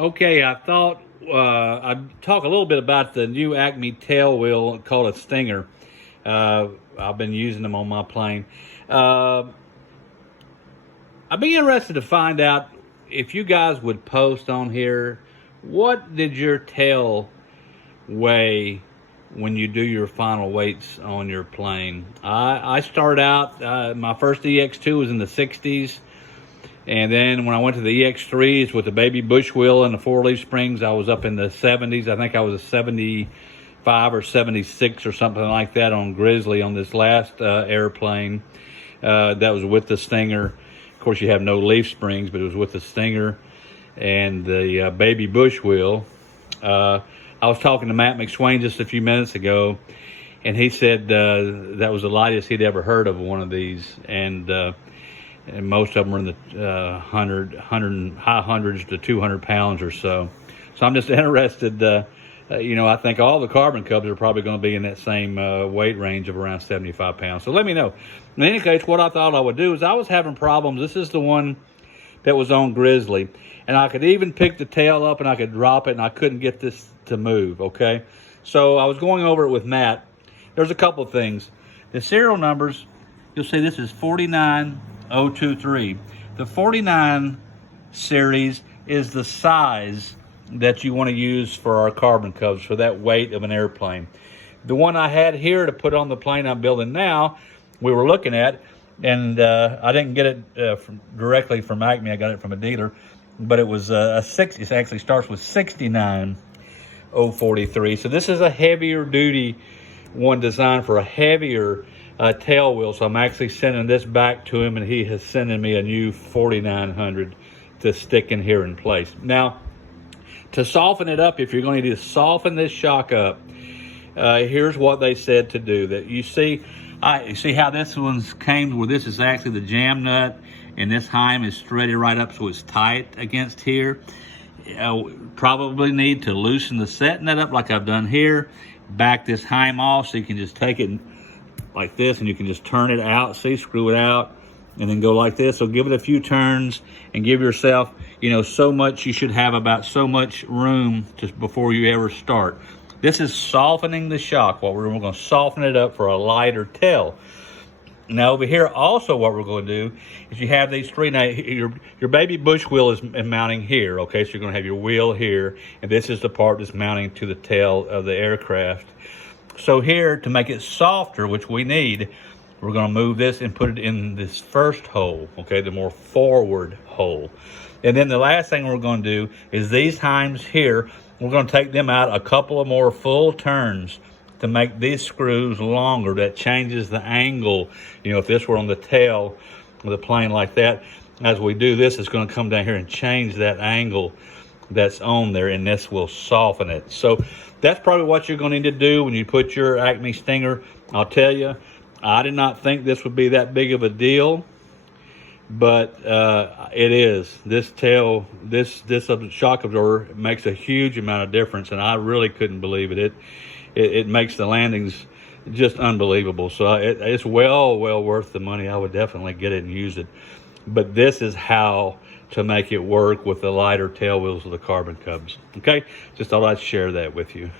Okay, I thought I'd talk a little bit about the new Acme Tailwheel called a Stinger. I've been using them on my plane. Uh, I'd be interested to find out if you guys would post on here, what did your tail weigh when you do your final weights on your plane? I started out, my first EX2 was in the 60s. And then when I went to the EX3s with the baby bush wheel and the 4-leaf springs, I was up in the 70s. I think I was a 75 or 76 or something like that on Grizzly on this last airplane. That was with the Stinger. Of course, you have no leaf springs, but it was with the Stinger and the baby bush wheel. I was talking to Matt McSwain just a few minutes ago, and he said that was the lightest he'd ever heard of one of these. And most of them are in the high hundreds to 200 pounds or so. So I'm just interested. I think all the carbon cubs are probably going to be in that same weight range of around 75 pounds. So let me know. In any case, what I thought I would do is I was having problems. This is the one that was on Grizzly. And I could even pick the tail up and I could drop it, and I couldn't get this to move, okay? So I was going over it with Matt. There's a couple of things. The serial numbers, you'll see this is 49023. The 49 series is the size that you want to use for our carbon cubs for that weight of an airplane. The one I had here to put on the plane I'm building now, we were looking at, and I didn't get it directly from Acme. I got it from a dealer, but it was a 60. It actually starts with 69043. So this is a heavier duty one designed for a heavier tail wheel. So I'm actually sending this back to him, and he has sending me a new 4900 to stick in here in place. Now, to soften it up, if you're going to soften this shock up, here's what they said to do. That you see how this one's came where this is actually the jam nut, and this heim is threaded right up so it's tight against here. Probably need to loosen the set nut up like I've done here. Back this heim off so you can just take it like this, and you can just turn it out. See, screw it out, and then go like this. So give it a few turns and give yourself, so much. You should have about so much room before you ever start. This is softening the shock. We're going to soften it up for a lighter tail. Now over here, also what we're going to do is you have these three. Now your baby bush wheel is mounting here. Okay, so you're going to have your wheel here, and this is the part that's mounting to the tail of the aircraft. So here, to make it softer, which we need, we're going to move this and put it in this first hole, okay, the more forward hole. And then the last thing we're going to do is these heims here, we're going to take them out a couple of more full turns to make these screws longer. That changes the angle. If this were on the tail of the plane like that, as we do this, it's going to come down here and change that angle that's on there, and this will soften it. So that's probably what you're going to need to do when you put your Acme Stinger. I'll tell you, I did not think this would be that big of a deal, but it is. This shock absorber makes a huge amount of difference, and I really couldn't believe it. It makes the landings just unbelievable. So it's well worth the money. I would definitely get it and use it. But this is how to make it work with the lighter tail wheels of the carbon cubs. Okay, just thought I'd share that with you.